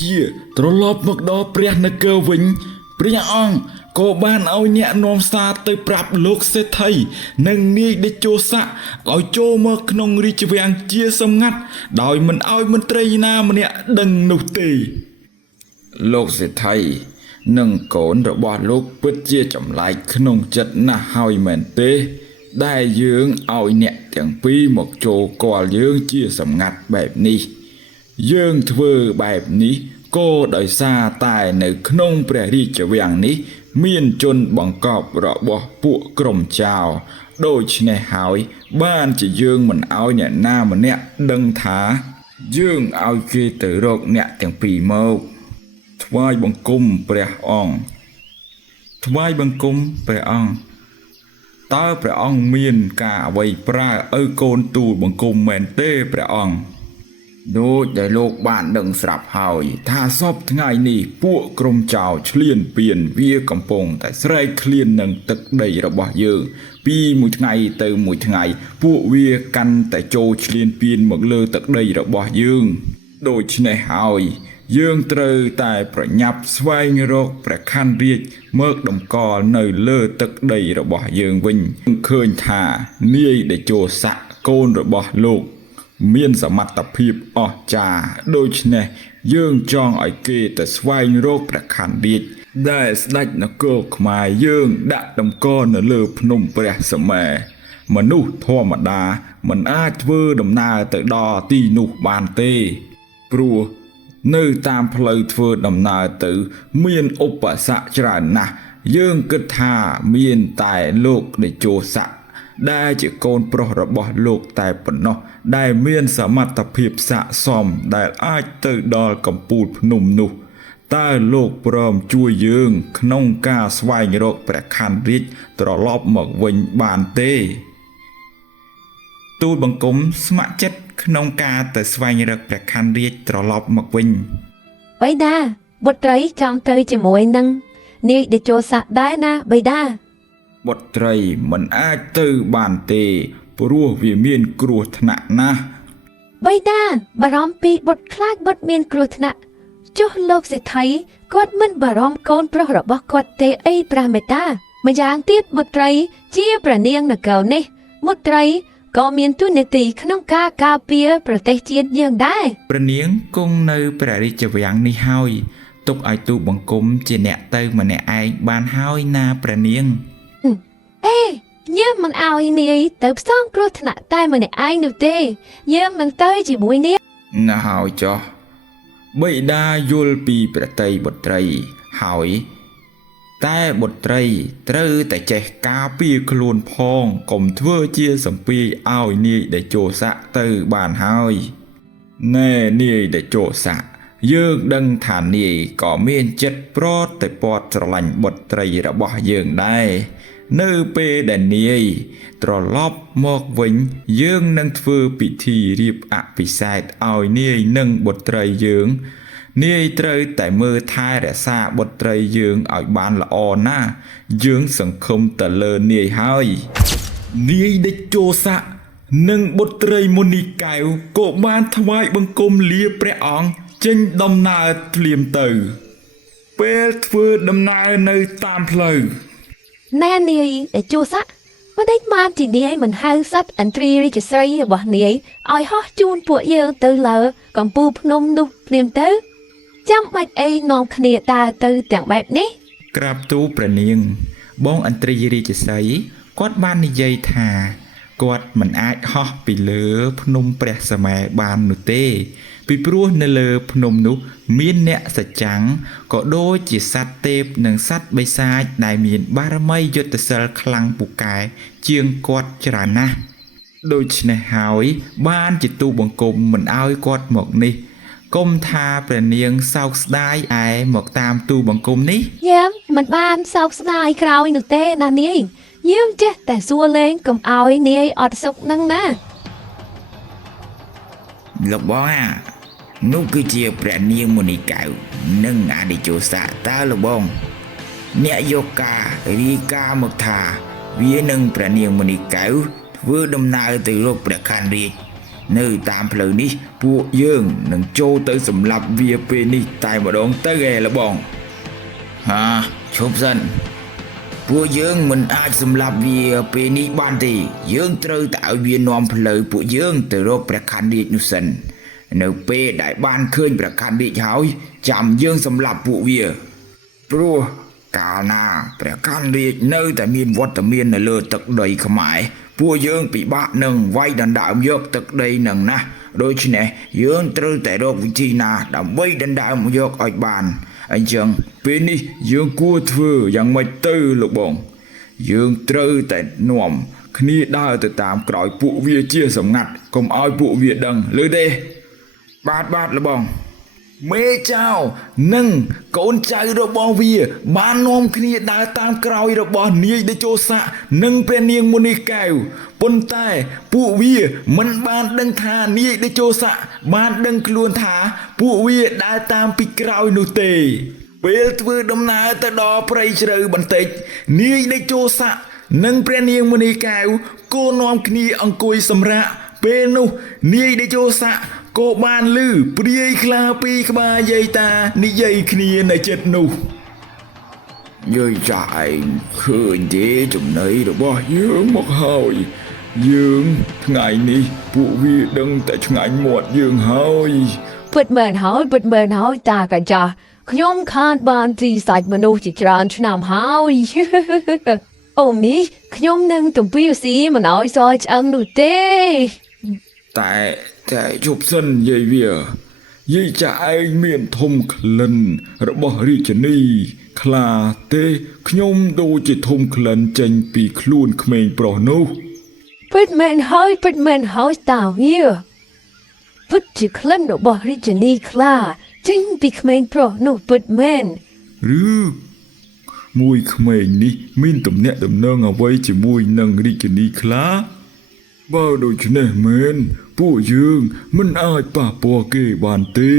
ជាត្រឡប់មកដល់ព្រះនគរវិញព្រះអង្គក៏បានឲ្យអ្នកនាំសារទៅប្រាប់លោកសេដ្ឋីនិងនាយតេជោសៈឲ្យចូលមកក្នុងរាជវាំងជាសម្ងាត់ដោយមិនឲ្យមន្ត្រីណាម្នាក់ដឹងនោះទេលោកសេដ្ឋីនិងកូនរបស់លោកពិតជាចម្លែកក្នុងចិត្តណាស់ហើយមែនទេដែលយើងឲ្យអ្នកទាំងពីរមកចូលគាល់យើងជាសម្ងាត់បែបនេះយើងធ្វើបែបនេះក៏ដោយសារតែនៅក្នុងព្រះរាជវាំងនេះមានជនបង្កប់របស់ពួកក្រុមចៅដូច្នេះហើយបានជាយើងមិនឲ្យអ្នកណាម្នាក់ដឹងថាយើងឲ្យគេទៅរកអ្នកទាំងពីរមកថ្វាយបង្គំព្រះអង្គថ្វាយបង្គំព្រះអង្គតើព្រះអង្គមានការអ្វីប្រើឲ្យកូនទូលបង្គំមែនទេព្រះអង្គដូចដែលលោកបានដឹងស្រាប់ហើយថាសពថ្ងៃនេះពួកក្រុមចៅឆ្លៀនពៀនវាកំពុងតែស្រែកឃ្លាននឹងទឹកដីរបស់យើងពីមួយថ្ងៃទៅមួយថ្ងៃពួកវាកាន់តែចូលឆ្លៀនពៀនមកលើទឹកដីរបស់យើងដូច្នេះហើយយើងត្រូវតែប្រញាប់ស្វែងរកព្រះខ័នរាជមកតម្កល់នៅលើទឹកដីរបស់យើងវិញឃើញថានាយតេជោសៈកូនរបស់លោកមានសមត្ថភាពអស្ចារ្យដូច្នេះយើងចង់ឲ្យគេទៅស្វែងរកព្រះខ័នរាជដែលស្ដេចនគរខ្មែរយើងដាក់តម្កល់នៅលើភ្នំព្រះសមេមនុស្សធម្មតាមិនអាចធ្វើដំណើរទៅដល់ទីនោះបានទេព្រោះនៅតាមផ្លូវធ្វើដំណើរទៅមានឧបសគ្គច្រើនណាស់យើងគិតថាមានតែលោកតេជោសៈដែលជាកូនប្រុសរបស់លោកតែប៉ុណ្ណោះដែលមានសមត្ថភាពស័ក្តិសមដែលអាចទៅដល់កំពូលភ្នំនោះតើលោកព្រមជួយយើងក្នុងការស្វែងរកព្រះខ័នរាជត្រឡប់មកវិញបានទេទូលបង្គំស្ម័គ្រចិត្តក្នុងការទៅស្វែងរកព្រះខ័នរាជត្រឡប់មកវិញបិតាបុត្រីចង់ទៅជាមួយនឹងនាយតេជោសៈដែរណាបិតាបុត្រីមិនអាចទៅបានទេព្រោះវាមានគ្រោះថ្នាក់ណាស់បិតាបារម្ភពីបុត្រខ្លាចបុត្រមានគ្រោះថ្នាក់ចុះលោកសេដ្ឋីគាត់មិនបារម្ភកូនប្រុសរបស់គាត់ទេអីព្រះមេត្តាម្យ៉ាងទៀតបុត្រីជាព្រះនាងនគរនេះបុត្រីក៏មានតួនាទីក្នុងការការពារប្រទេសជាតិយើងដែរព្រះនាងគង់នៅព្រះរាជវាំងនេះហើយទុកឲ្យទូបង្គំជាអ្នកទៅម្នាក់ឯងបានហើយណាព្រះនាងអេយើងមិនឲ្យនាយទៅផ្សងគ្រោះថ្នាក់តែម្នាក់ឯងនោះទេយើងនឹងទៅជាមួយនាងណាហើយចុះបិតាយល់ពីប្រតិបុត្រីហើយតែបុត្រីត្រូវតែចេះការពារខ្លួនផងកុំធ្វើជាសម្ពាយឲ្យនាយតេជោសៈទៅបានហើយណែនាយតេជោសៈយើងដឹងថានាយក៏មានចិត្តប្រតិព័ទ្ធស្រឡាញ់បុត្រីរបស់យើងដែរនៅពេលដែលនាយត្រឡប់មកវិញយើងនឹងធ្វើពិធីរៀបអភិសេកឲ្យនាយនិងបុត្រីយើងនាយត្រូវតែមើលថែរក្សាបុត្រីយើងឲ្យបានល្អណាស់យើងសង្ឃឹមទៅលើនាយហើយនាយតេជោសៈនិងបុត្រីមុនីកែវក៏បានថ្វាយបង្គំលាព្រះអង្គចេញដំណើរភ្លាមទៅពេលធ្វើដំណើរនៅតាមផ្លូវណែនាយតេជោសៈមិនដេចបានជានាយមិនហៅសត្វអន្ត្រីរាជស្រីរបស់នាយឲ្យហោះជូនពួកយើងទៅលើកំពូលភ្នំនោះភ្លាមទៅចាំបាច់អីនាំគ្នាដើរទៅទាំងបែបនេះក្រាបទូលព្រះនាងបងអន្ត្រីរាជស្រីគាត់បាននិយាយថាគាត់មិនអាចហោះពីលើភ្នំព្រះសមេបាននោះទេពីព្រោះនៅលើភ្នំនោះមានអ្នកសច្ចាំងក៏ដូចជាសត្វទេពនិងសត្វបិសាចដែលមានបារមីយុទ្ធសិលខ្លាំងពូកែជាងគាត់ច្រើនណាស់ដូច្នេះហើយបានជាទូបង្គំមិនឲ្យគាត់មកនេះគុំថាព្រះនាងសោកស្ដាយឯមកតាមទូបង្គំនេះយើងមិនបានសោកស្ដាយក្រោយនោះទេណានាយយើងចេះតែសួរលេងកុំឲ្យនាយអត់សុខនឹងណាលោកបងនោះគឺជាព្រះនាងមុនីកែវនិងអឌិជោសៈតើលោកបងអ្នកយកការរីការមកថាវានឹងព្រះនាងមុនីកែវធ្វើដំណើរទៅរកព្រះខ័នរាជ នៅតាមផ្លូវនេះពួកយើងនឹងចូលទៅសម្លាប់វាពេលនេះតែម្ដងទៅឯលបងហាឈប់សិនពួកយើងមិនអាចសម្លាប់វាពេលនេះបានទេយើងត្រូវតែឲ្យវានាំផ្លូវពួកយើងទៅរកព្រះខ័នរាជនោះសិននៅពេលដែលបានឃើញព្រះខ័នរាជហើយចាំយើងសម្លាប់ពួកវាព្រោះកាលណាព្រះខ័នរាជនៅតែមានវត្តមាននៅលើទឹកដីខ្មែរពួកយើងពិបាកនឹងវាយដណ្ដើមយកទឹកដីនឹងណាដូច្នេះយើងត្រូវតែរកវិធីណាដើម្បីដណ្ដើមយកឲ្យបានអញ្ចឹងពេលនេះយើងគួរធ្វើយ៉ាងម៉េចទៅលោកបងយើងត្រូវតែនាំគ្នាដើរទៅតាមក្រោយពួកវាជាសម្ងាត់កុំឲ្យពួកវាដឹងឮទេបាទលោកបងមេចៅនិងកូនចៅរបស់វាបាននាំគ្នាដើរតាមក្រោយរបស់នាយតេជោស័កនិងព្រះនាងមុនីកែវប៉ុន្តែពួកវាមិនបានដឹងថានាយតេជោស័កបានដឹងខ្លួនថាពួកវាដើរតាមពីក្រោយនោះទេពេលធ្វើដំណើរទៅដល់ព្រៃជ្រៅបន្តិចនាយតេជោស័កនិងព្រះនាងមុនីកែវក៏នាំគ្នាអង្គុយសម្រាកពេលនោះនាយតេជោស័កក៏បានឮព្រាយខ្លាពីក្បាលយាយតានិយាយគ្នានៅចិត្តនោះយាយចាស់ឯងឃើញទេចំណីរបស់យើងមកហើយយើងថ្ងៃនេះពួកវាដឹងតែឆ្ងាញ់មាត់យើងហើយពិតមែនហើយតាកាចាស់ខ្ញុំខានបានទីសាច់មនុស្សជាច្រើនឆ្នាំហើយអូមីខ្ញុំនឹងទំពីស៊ីមិនឲ្យសយឆ្អឹងនោះទេតែជប់សិនយាយវាយាយចាឯងមានធំក្លិនរបស់រាជនីខ្លាទេខ្ញុំដូចជាធំក្លិនចេញពីខ្លួនក្មេងប្រុសនោះពិតមែនហើយតាវាពិតជាក្លិនរបស់រាជនីខ្លាចេញពីក្មេងប្រុសនោះពិតមែនឬមួយក្មេងនេះមានទំនាក់ទំនងអ្វីជាមួយនឹងរាជនីខ្លាបើដូច្នេះមែនពួកយើងមិនអាចប៉ះពាល់គេបានទេ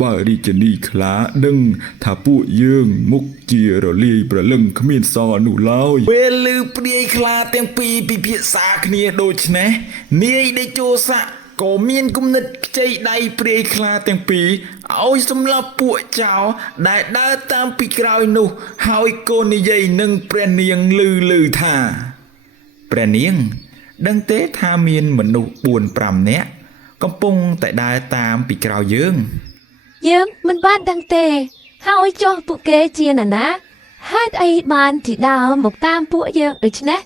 បើរាជនីខ្លាដឹងថាពួកយើងមុខជារលាយប្រលឹងគ្មានសល់នោះឡើយពេលឮព្រាយខ្លាទាំងពីរពិភាក្សាគ្នាដូច្នេះនាយតេជោស័កក៏មានគំនិតខ្ចីដៃព្រាយខ្លាទាំងពីរឲ្យសម្លាប់ពួកចៅដែលដើរតាមពីក្រោយនោះហើយក៏និយាយនឹងព្រះនាងឮថាព្រះនាងដឹងទេថាមានមនុស្ស 4-5 នាក់កំពុងតែដើរតាមពីក្រោយយើងមិនបានដឹងទេហើយចុះពួកគេជាណាហេតុអីបានទីដើរមកតាមពួកយើងដូច្នេះ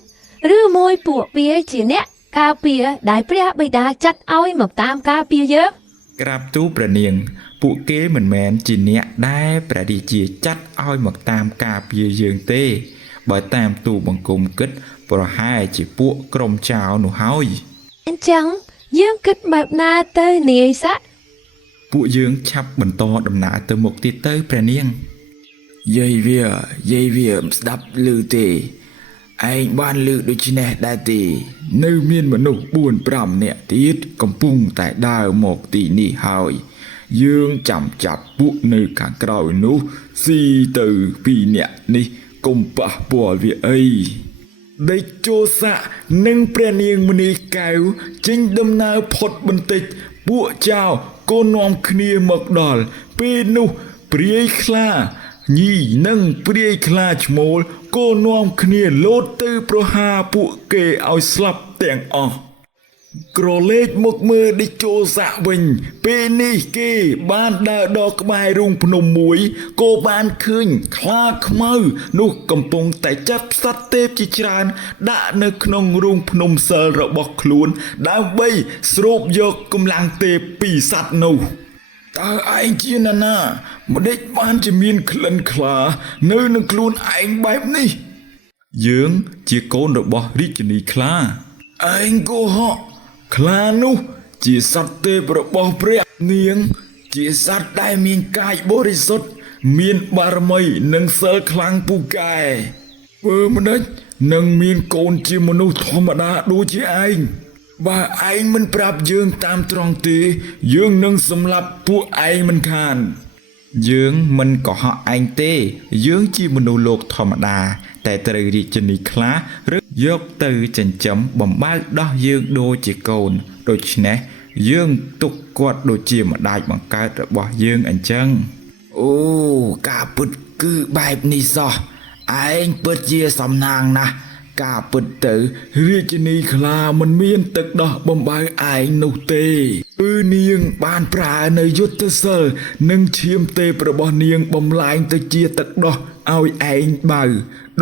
ឬមួយពួកវាជាអ្នកការពារដែលព្រះបិតាចាត់ឲ្យមកតាមការពារយើងក្រាបទូលព្រះនាងពួកគេមិនមែនជាអ្នកដែលព្រះរាជាចាត់ឲ្យមកតាមការពារយើងទេបើតាមទូលបង្គំគិតប្រហែលជាពួកក្រុមចៅនោះហើយអញ្ចឹងយើងគិតបែបណាទៅនាយស័កពួកយើងឆាប់បន្តដំណើរទៅមុខទៀតទៅព្រះនាងយាយវាស្ដាប់ឮទេឯងបានឮដូច្នេះដែរទេនៅមានមនុស្ស 4-5 នាក់ទៀតកំពុងតែដើរមកទីនេះហើយយើងចាំចាប់ពួកនៅខាងក្រោយនោះស៊ីទៅ2នាក់នេះកុំប៉ះពាល់វាអីតេជោស័កនិងព្រះនាងមុនីកែវចេញដំណើរផុតបន្តិចពួកចៅក៏នាំគ្នាមកដល់ពេលនោះព្រាយខ្លាញីនិងព្រាយខ្លាឈ្មោលក៏នាំគ្នាលោតទៅប្រហារពួកគេឲ្យស្លាប់ទាំងអស់ក្រឡេកមកមើលតេជោស័កវិញពេលនេះគេបានដើរដល់ក្បែររូងភ្នំមួយក៏បានឃើញខ្លាខ្មៅនោះកំពុងតែចាប់សត្វទេពជាច្រើនដាក់នៅក្នុងរូងភ្នំសិលរបស់ខ្លួនដើម្បីស្រូបយកកម្លាំងទេពពីសត្វនោះតើឯងជាណាម្ដេចបានជាមានក្លិនខ្លានៅនឹងខ្លួនឯងបែបនេះយើងជាកូនរបស់រាជនីខ្លាឯងកុហកខ្លានោះជាសត្វទេពរបស់ព្រះនាងជាសត្វដែលមានកាយបរិសុទ្ធមានបារមីនិងសិលខ្លាំងពូកែធ្វើម្ដេចនឹងមានកូនជាមនុស្សធម្មតាដូចជាឯងបើឯងមិនប្រាប់យើងតាមត្រង់ទេយើងនឹងសម្លាប់ពួកឯងមិនខានយើងមិនកុហកឯងទេយើងជាមនុស្សលោកធម្មតាតែត្រូវរាជនីខ្លាឬយកទៅចិញ្ចឹមបំបើកដោះយើងដូចជាកូនដូច្នេះ យើងទុកគាត់ដូចជាម្ដាយបង្កើតរបស់យើងអញ្ចឹងអូការពិតគឺបែបនេះសោះឯងពិតជាសំណាងណាស់ការពិតទៅរាជនីខ្លាមិនមានទឹកដោះបំបើឯងនោះទេគឺនាងបានប្រើនៅយុទ្ធសិលនិងឈាមទេពរបស់នាងបំលែងទៅជាទឹកដោះឲ្យឯងបើ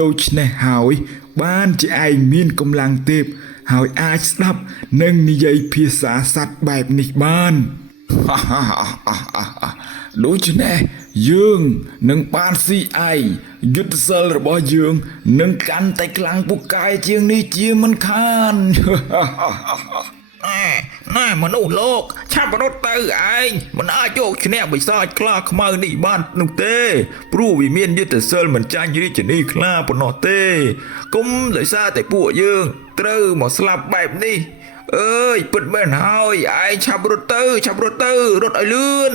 ដូច្នេះហើយបានជាឯងមានកម្លាំងទេពហើយអាចស្ដាប់និងនិយាយភាសាសត្វបែបនេះបានដូច្នេះយើងនឹងបានស៊ីឯងយុទ្ធសិលរបស់យើងនឹងកាន់តែខ្លាំងពូកែជាងនេះជាមិនខានណែមនុស្សលោកឆាប់រត់ទៅឯងមិនអាចយកឈ្នះបិសាចខ្លាខ្មៅនេះបាននោះទេព្រោះវាមានយុទ្ធសិលមិនចាញ់រាជនីខ្លាប៉ុណ្ណោះទេគុំដោយសារតែពួកយើងត្រូវមកស្លាប់បែបនេះអើយពិតមែនហើយឯងឆាប់រត់ទៅរត់ឲ្យលឿន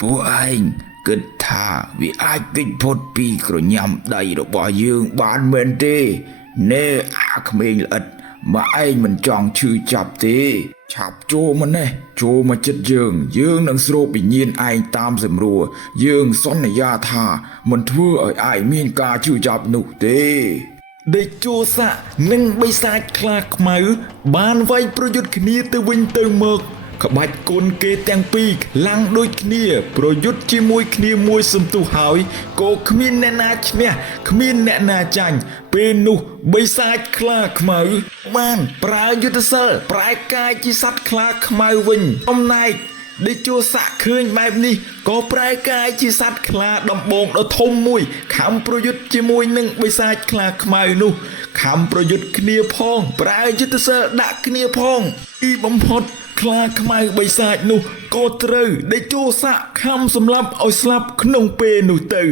ពួកឯងគិតថាវាអាចគេចផុតពីក្រញាំដៃរបស់យើងបានមែនទេណែអាក្មេងល្អិតមកឯងមិនចង់ឈឺចាប់ទេឆាប់ចូលមកនេះចូលមកចិត្តយើងនឹងស្រូបវិញ្ញាណឯងតាមសម្រួលយើងសន្យាថាមិនធ្វើឲ្យឯងមានការឈឺចាប់នោះទេដេជោស័កនិងបិសាចខ្លាខ្មៅបានវាយប្រយុទ្ធគ្នាទៅវិញទៅមកក្បាច់គុណគេទាំងពីរខ្លាំងដូចគ្នាប្រយុទ្ធជាមួយគ្នាមួយសន្ទុះហើយក៏គ្មានអ្នកណាឈ្នះគ្មានអ្នកណាចាញ់ពេលនោះបិសាចខ្លាខ្មៅបានប្រើយុទ្ធសិលប្រែកាយជាសត្វខ្លាខ្មៅវិញចំណែកដេជោស័កឃើញបែបនេះក៏ប្រែកាយជាសត្វខ្លាដំបងដ៏ធំមួយខំប្រយុទ្ធជាមួយនឹងបិសាចខ្លាខ្មៅនោះខំប្រយុទ្ធគ្នាផងប្រើយុទ្ធសិលដាក់គ្នាផងទីបំផុតខ្លាខ្មៅបិសាចនោះក៏ត្រូវដេជោស័កខំសម្លាប់ឲ្យស្លាប់ក្នុងពេលនោះទៅ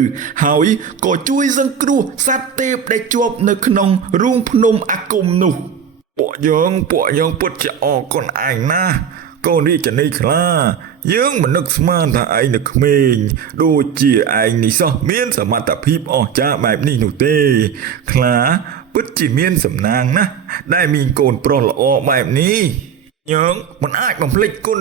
ហើយក៏ជួយសង្គ្រោះសត្វទេពដែលជាប់នៅក្នុងរូងភ្នំអាគមនោះពួកយើងពិតជាអរគុណឯងណាស់កូនរាជនីខ្លាយើងមិននឹកស្មានថាឯងនៅក្មេងដូចជាឯងនេះសោះមានសមត្ថភាពអស្ចារ្យបែបនេះនោះទេខ្លាពិតជាមានសំណាងណាស់ដែលមានកូនប្រុសល្អបែបនេះយើងមិនអាចបំភ្លេចគុណ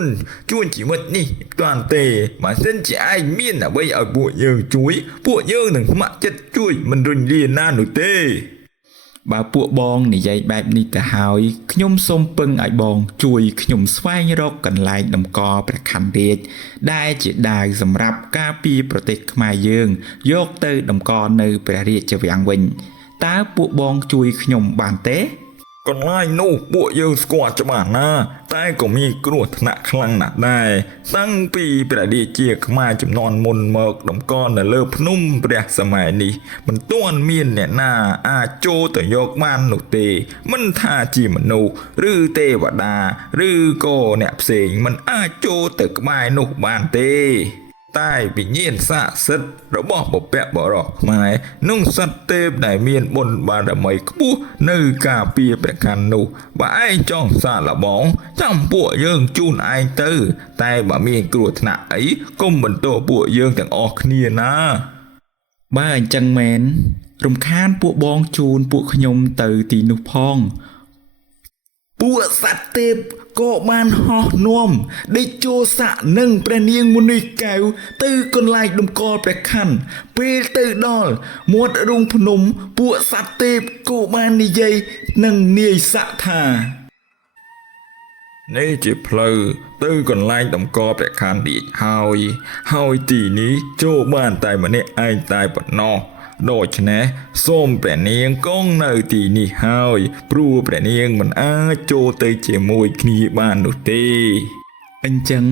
ជួនជីវិតនេះតាន់ទេបើសិនជាឯងមានអ្វីឲ្យពួកយើងជួយពួកយើងនឹងស្ម័គ្រចិត្តជួយមិនរុញរាណានោះទេបើពួកបងនិយាយបែបនេះទៅហើយខ្ញុំសូមពឹងឲ្យបងជួយខ្ញុំស្វែងរកកន្លែងតម្កល់ព្រះខ័នរាជដែលជាដាវសម្រាប់ការពារប្រទេសខ្មែរយើងយកទៅតម្កល់នៅព្រះរាជវាំងវិញតើពួកបងជួយខ្ញុំបានទេកន្លែងនោះពួកយើងស្គាល់ច្បាស់ណាស់តែក៏មានគ្រោះថ្នាក់ខ្លាំងណាស់ដែរតាំងពីព្រះរាជាខ្មែរជំនាន់មុនមកតម្កល់នៅលើភ្នំព្រះសម័យនេះមិនទាន់មានអ្នកណាអាចចូលទៅយកបាននោះទេមិនថាជាមនុស្សឬទេវតាឬក៏អ្នកផ្សេងមិនអាចចូលទៅក្បែរនោះបានទេតែវិញ្ញាណស័ក្តិសិទ្ធិរបស់បុព្វបុរសខ្មែរនិងសត្វទេពដែលមានបុណ្យបារមីខ្ពស់នៅការពារព្រះខ័ននោះបើឯងចង់សាកល្បងចាំពួកយើងជូនឯងទៅតែបើមានគ្រោះថ្នាក់អីកុំបន្ទោសពួកយើងទាំងអស់គ្នាណាបើអញ្ចឹងមែនរំខានពួកបងជូនពួកខ្ញុំទៅទីនោះផងពួកសត្វទេពក៏បានហោះនាំដេជោស័កនិងព្រះនាងមុនីកែវទៅកន្លែងតម្កល់ព្រះខ័នពេលទៅដល់មាត់រូងភ្នំពួកសត្វទេពក៏បាននិយាយនឹងនាយស័កថានេះជាផ្លូវទៅកន្លែងតម្កល់ព្រះខ័នរាជហើយទីនេះចូលបានតែម្នាក់ឯងតែប៉ុណ្ណោះដូច្នេះសូមព្រះនាងគង់នៅទីនេះហើយព្រោះព្រះនាងមិនអាចចូលទៅជាមួយគ្នាបាននោះទេអញ្ចឹង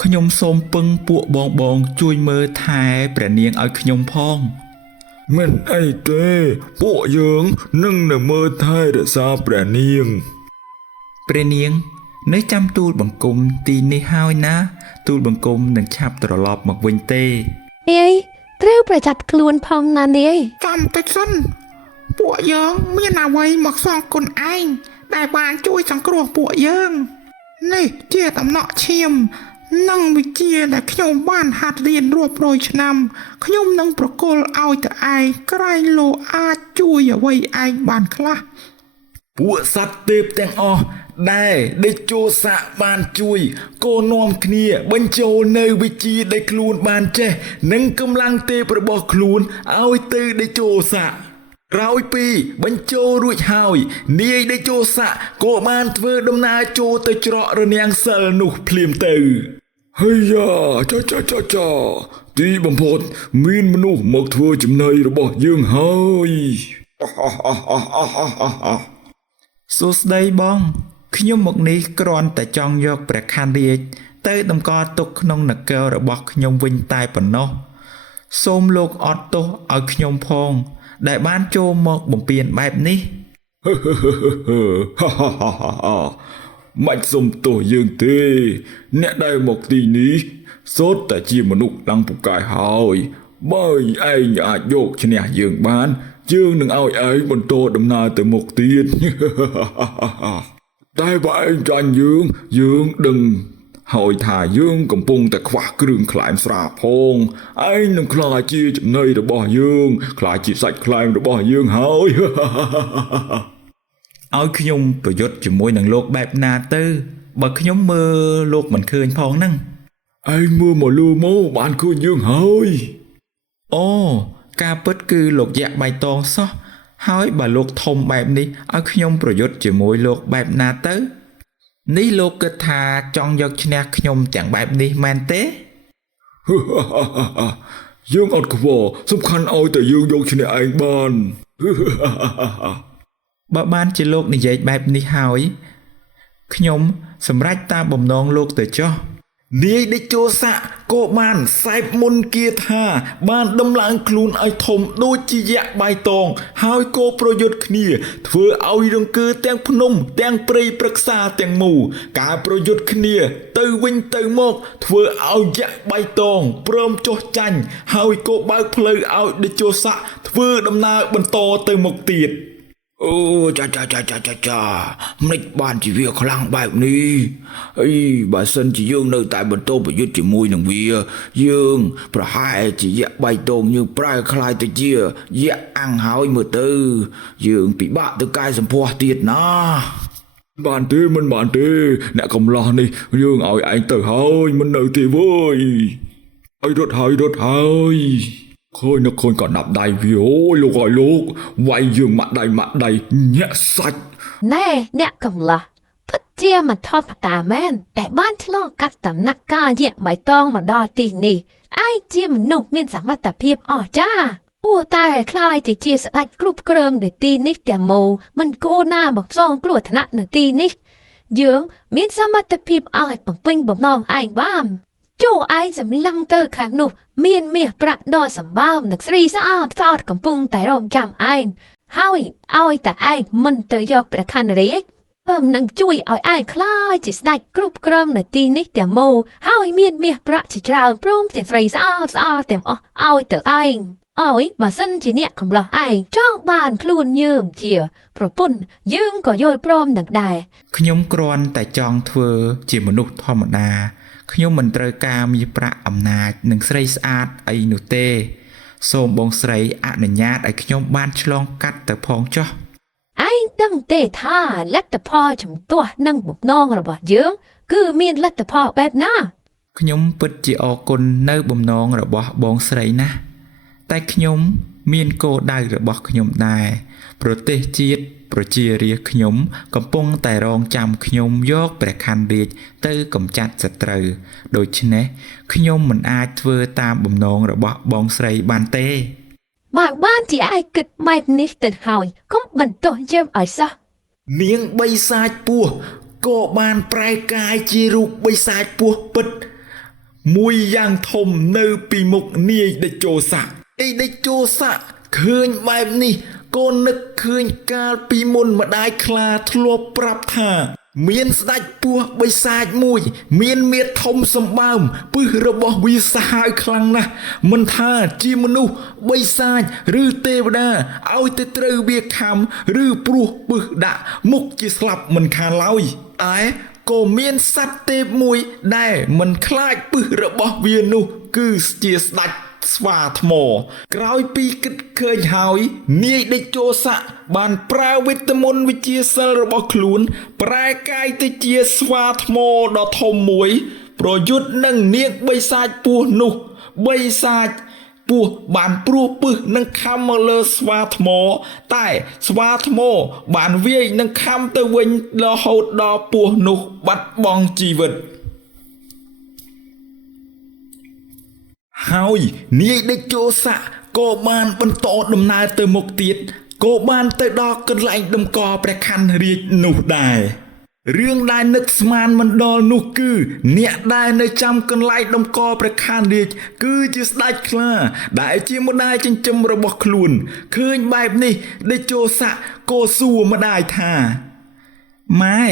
ខ្ញុំសូមពឹងពួកបងជួយមើលថែព្រះនាងឲ្យខ្ញុំផងមិនអីទេពួកយើងនឹងមើលថែរក្សាព្រះនាងនៅចាំទូលបង្គំទីនេះហើយណាទូលបង្គំនឹងឆាប់ត្រឡប់មកវិញទេត្រូវប្រយ័ត្នខ្លួនផងណានាយចាំតិចសិនពួកយើងមានអ្វីមកសងគុណឯងដែលបានជួយសង្គ្រោះពួកយើងនេះជាតំណក់ឈាមនិងវិជ្ជាដែលខ្ញុំបានហាត់រៀនរាប់រយឆ្នាំខ្ញុំនឹងប្រគល់ឲ្យទៅឯងក្រែងលោកអាចជួយអ្វីឯងបានខ្លះ ពួកសត្វទេពទាំងអស់ ដែលដេជោសាបានជួយកូននាំគ្នាបញ្ចូលនៅវិជាដែលខ្លួនបានចេះនិងកម្លាំងទេពរបស់ខ្លួនឲ្យទៅដេជោសាក្រោយពីបញ្ចូលរួចហើយនាយដេជោសាក៏បានធ្វើដំណើរចូលទៅច្រករនាំងសិលនោះភ្លាមទៅហើយយ៉ាចាទីបំផុតមានមនុស្សមកធ្វើចំណីរបស់យើងហើយសួស្ដីបងខ្ញុំមកនេះគ្រាន់តែចង់យកព្រះខ័នរាជទៅតម្កល់ទុកក្នុងនគររបស់ខ្ញុំវិញតែប៉ុណ្ណោះសូមលោកអត់ទោសឲ្យខ្ញុំផងដែលបានចូលមកបំពេញបែបនេះមិនសុំទោសយើងទេអ្នកដែលមកទីនេះសូត្រតែជាមនុស្សឡើងពូកែហើយបើឯងអាចយកឈ្នះយើងបានយើងនឹងឲ្យឯងបន្តដំណើរទៅមុខទៀតតែបើឯងចាញ់យើងដឹងហើយថាយើងកំពុងតែខ្វះគ្រឿងក្លែមស្រាផងឯងនឹងខ្លាចជាចំណីរបស់យើងខ្លាចជាសាច់ក្លែមរបស់យើងហើយឲ្យខ្ញុំប្រយុទ្ធជាមួយនឹងលោកបែបណាទៅបើខ្ញុំមើលលោកមិនឃើញផងហ្នឹងឯងមើលមកលើមកបានឃើញយើងហើយអូការពិតគឺលោកយក្សបៃតងសោះហើយបើលោកធំបែបនេះឲ្យខ្ញុំប្រយុទ្ធជាមួយលោកបែបណាទៅនេះលោកគិតថាចង់យកឈ្នះខ្ញុំទាំងបែបនេះមែនទេយើងអត់ខ្វល់សំខាន់ឲ្យតែយើងយកឈ្នះឯងបានបើបានជាលោកនិយាយបែបនេះហើយខ្ញុំសម្រេចតាមបំណងលោកទៅចុះនាយដេជោសាក៏បានសែបមុនគាថាបានដំឡើងខ្លួនឲ្យធំដូចជាយក្សបៃតងហើយក៏ប្រយុទ្ធគ្នាធ្វើឲ្យរង្គើទាំងភ្នំទាំងព្រៃព្រឹក្សាទាំងមូលការប្រយុទ្ធគ្នាទៅវិញទៅមកធ្វើឲ្យយក្សបៃតងព្រមចុះចាញ់ហើយក៏បើកផ្លូវឲ្យដេជោសាធ្វើដំណើរបន្តទៅមុខទៀតអូចាមិនបានជាវាខ្លាំងបែបនេះអីបើសិនជាយើងនៅតែបន្តប្រយុទ្ធជាមួយនឹងវាយើងប្រហែលជាយក្សបៃតងយើងប្រែក្លាយទៅជាយក្សអាំងហើយមើលទៅយើងពិបាកទៅកែសម្ផស្សទៀតណាបានទេមិនបានទេអ្នកកំឡោះនេះយើងឲ្យឯងទៅហើយមិននៅទេវើយឲ្យរត់ហើយឃើញក៏ដាប់ដៃវាអូយលោកឲ្យលោកវាយយើងម៉ាក់ដៃញាក់សាច់ណែអ្នកកំឡោះពិតជាមិនធម្មតាមែនតែបានឆ្លងកាត់ដំណាក់កាលយក្សបៃតងមកដល់ទីនេះឯងជាមនុស្សមានសមត្ថភាពអស្ចារ្យព្រោះតែខ្លាយទៅជាស្ដេចគ្រប់គ្រងនៅទីនេះទាំងមូលមិនគួរណាមកសងគ្រោះថ្នាក់នៅទីនេះយើងមានសមត្ថភាពអាចបំពេញបំណងឯងបានចូលឯងសម្លឹងទៅខាងនោះមានមាសប្រាក់ដ៏សម្បើមនិងស្រីស្អាតកំពុងតែរងចាំឯងហើយឲ្យតែឯងមិនទៅយកព្រះខ័នរាជនឹងជួយឲ្យឯងខ្លាចជាស្ដេចគ្រប់គ្រងនៅទីនេះទាំងមូលហើយមានមាសប្រាក់ជាច្រើនព្រមទាំងស្រីស្អាតទាំងអស់ឲ្យទៅឯងឲ្យបើសិនជាអ្នកកំឡោះឯងចង់បានខ្លួនយើងជាប្រពន្ធយើងក៏យល់ព្រមនឹងដែរខ្ញុំគ្រាន់តែចង់ធ្វើជាមនុស្សធម្មតាខ្ញុំមិនត្រូវការមាសប្រាក់អំណាចនិងស្រីស្អាតអីនោះទេសូមបងស្រីអនុញ្ញាតឲ្យខ្ញុំបានឆ្លងកាត់ទៅផងចុះឯងដឹងទេថាលទ្ធផលជំទាស់នឹងបំណងរបស់យើងគឺមានលទ្ធផលបែបណាខ្ញុំពិតជាអរគុណនៅបំណងរបស់បងស្រីណាស់តែខ្ញុំមានគោលដៅរបស់ខ្ញុំដែរប្រទេសជាតិប្រជារាស្ត្រខ្ញុំកំពុងតែរងចាំខ្ញុំយកព្រះខ័នរាជទៅកម្ចាត់សត្រូវដូច្នេះខ្ញុំមិនអាចធ្វើតាមបំណងរបស់បងស្រីបានទេបើបានជាឯងគិតបែបនេះទៅហើយកុំបន្ទោសយើងឲ្យសោះនាងបិសាចពស់ក៏បានប្រែកាយជារូបបិសាចពស់ពិតមួយយ៉ាងធំនៅពីមុខនាយដេជោសាដេជោសាឃើញបែបនេះក៏នឹកឃើញកាលពីមុនម្ដាយខ្លាធ្លាប់ប្រាប់ថាមានស្ដេចពស់បិសាចមួយមានមាឌធំសម្បើមពឹសរបស់វាសាហាវខ្លាំងណាស់មិនថាជាមនុស្សបិសាចឬទេវតាឲ្យទៅត្រូវវាខំឬព្រោះពឹសដាក់មុខជាស្លាប់មិនខានឡើយតែក៏មានសត្វទេពមួយដែលមិនខ្លាចពឹសរបស់វានោះគឺជាស្ដេច ស្វាថ្មក្រោយពីគិតឃើញហើយនាយដេជោសៈបានប្រើវិតមន្តវិជ្ជាសិលរបស់ខ្លួនប្រែកាយទៅជាស្វាថ្មដ៏ធំមួយប្រយុទ្ធនឹងនាងបិសាចពស់នោះបិសាចពស់បានព្រោះពឹសនឹងខំមកលើស្វាថ្មតែស្វាថ្មបានវាយនឹងខំទៅវិញរហូតដល់ពស់នោះបាត់បង់ជីវិតហើយនាយដេជោសៈក៏បានបន្តដំណើរទៅមុខទៀតក៏បានទៅដល់កន្លែងតម្កល់ព្រះខ័នរាជនោះដែររឿងដែលនឹកស្មានមិនដល់នោះគឺអ្នកដែលនៅចាំកន្លែងតម្កល់ព្រះខ័នរាជគឺជាស្ដេចខ្លាដែលជាម្ដាយចិញ្ចឹមរបស់ខ្លួនឃើញបែបនេះដេជោសៈក៏សួរម្ដាយថាម៉ែ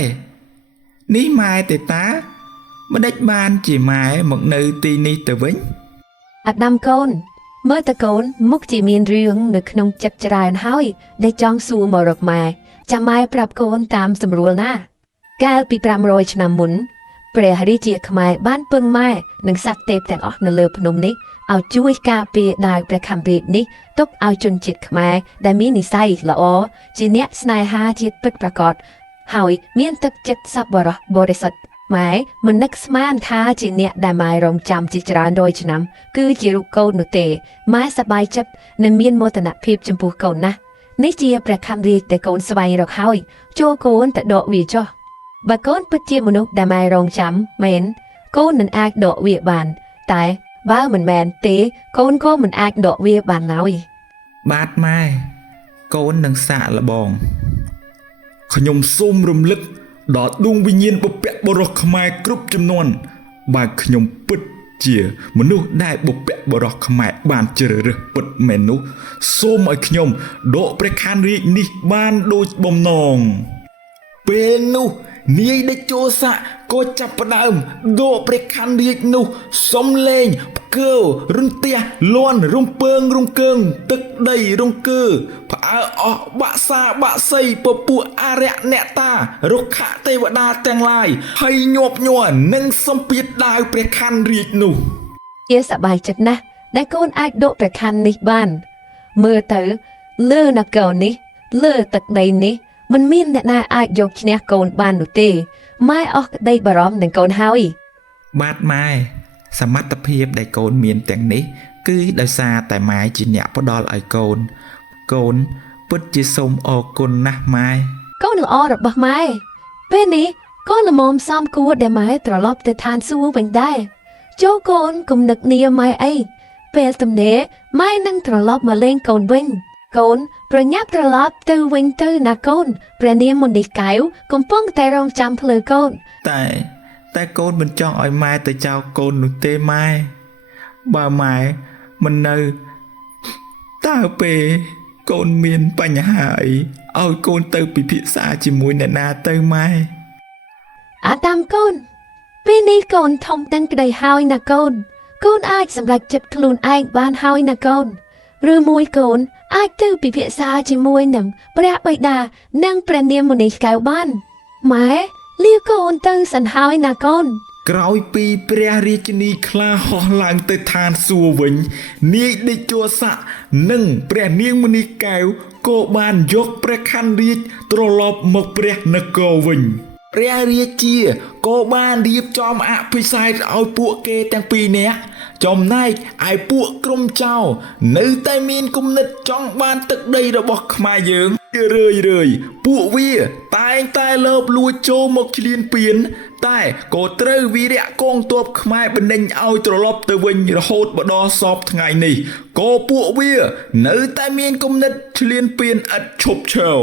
នេះម៉ែទេតាម្ដេចបានជាម៉ែមកនៅទីនេះទៅវិញអាដាមកូនមើលតកូនមុខជាមានរឿងនៅក្នុងចិត្តច្រើនហើយដែលចង់សួរមករកម៉ែចាំម៉ែប្រាប់កូនតាមស្រួលណាកាលពី500ឆ្នាំមុនព្រះរាជាខ្មែរបានពឹងម៉ែនិងសត្វទេពទាំងអស់នៅលើភ្នំនេះឲ្យជួយការពារដោយព្រះខ័នរាជនេះទុកឲ្យជនជាតិខ្មែរដែលមាននិស្ស័យល្អជាអ្នកស្នេហាជាតិពិតប្រាកដហើយមានទឹកចិត្តសប្បុរសបរិសុទ្ធម៉ែមិននឹកស្មានថាជាអ្នកដែលម៉ែរងចាំជាច្រើនរយឆ្នាំគឺជារូបកូននោះទេម៉ែសប្បាយចិត្តនិងមានមោទនភាពចំពោះកូនណាស់នេះជាព្រះខ័នរាជដែលកូនស្វែងរកហើយចូលកូនទៅដកវាចុះបើកូនពិតជាមនុស្សដែលម៉ែរងចាំមែនកូននឹងអាចដកវាបានតែបើមិនមែនទេកូនក៏មិនអាចដកវាបានឡើយបាទម៉ែកូននឹងសាកល្បងខ្ញុំសូមរំលឹកដល់ដួងវិញ្ញាណបុព្វបុរសខ្មែរគ្រប់ចំនួនបើខ្ញុំពិតជាមនុស្សដែលបុព្វបុរសខ្មែរបានជ្រើសរើសពិតមែននោះសូមឲ្យខ្ញុំដកព្រះខ័នរាជនេះបានដូចបំណងពេលនោះនាយដេជោសៈក៏ចាប់ផ្ដើមដកព្រះខ័នរាជនោះសំលេងផ្កើរន្ទះលាន់រំពើងរំកើងទឹកដីរង្គើផ្អើអស់បាក់សាបាក់សីពពួកអរិយអ្នកតារុក្ខទេវតាទាំងឡាយហើយញាប់ញ័រនឹងសម្ពាធដាវព្រះខ័នរាជនោះជាសប្បាយចិត្តណាស់ដែលកូនអាចដកព្រះខ័ននេះបានមើលទៅលើនគរនេះលើទឹកដីនេះមិនមានអ្នកណាអាចយកឈ្នះកូនបាននោះទេម៉ែអស់ក្តីបារម្ភនឹងកូនហើយបាទម៉ែសមត្ថភាពដែលកូនមានទាំងនេះគឺដោយសារតែម៉ែជាអ្នកផ្ដល់ឲ្យកូនកូនពិតជាសូមអរគុណណាស់ម៉ែកូនល្អរបស់ម៉ែពេលនេះកូនល្មមសំគួរដែលម៉ែត្រឡប់ទៅឋានសួគ៌វិញដែរចូលកូនគំនឹកនាម៉ែអីពេលទំនេរម៉ែនឹងត្រឡប់មកលេងកូនវិញកូនប្រញាប់ត្រឡប់ទៅវិញទៅណាកូនព្រះនាងមន្ទីរកែវកំពុងតែរងចាំភ្លើកូនតែកូនមិនចង់ឲ្យម៉ែទៅចោលកូននោះទេម៉ែបើម៉ែមិននៅតើពេលកូនមានបញ្ហាអីឲ្យកូនទៅពិភាក្សាជាមួយអ្នកណាទៅម៉ែអាតាមកូនពេលនេះកូនធំទាំងក្តីហើយណាកូនកូនអាចសម្រេចចិត្តខ្លួនឯងបានហើយណាកូនឬមួយកូនអាចទៅពិភាក្សាជាមួយនឹងព្រះបិតានិងព្រះនាងមនីកែវបានម៉ែលាកូនទៅសិនហើយណាកូនក្រោយពីព្រះរាជិនីខ្លាហោះឡើងទៅឋានសួគ៌វិញនាយដេជោសៈនិងព្រះនាងមនីកែវក៏បានយកព្រះខ័នរាជត្រឡប់មកព្រះនគរវិញព្រះរាជាក៏បានរៀបចំអភិសេកឲ្យពួកគេទាំងពីរនាក់ចំណែកឯពួកក្រុមចៅនៅតែមានគំនិតចង់បានទឹកដីរបស់ខ្មែរយើងរឿយពួកវាតែងតែលោភលួចចូលមកឈ្លានពានតែក៏ត្រូវវីរៈកងទ័ពខ្មែរបណ្ដេញឲ្យត្រឡប់ទៅវិញរហូតមកដល់សពថ្ងៃនេះក៏ពួកវានៅតែមានគំនិតឈ្លានពានឥតឈប់ឈរ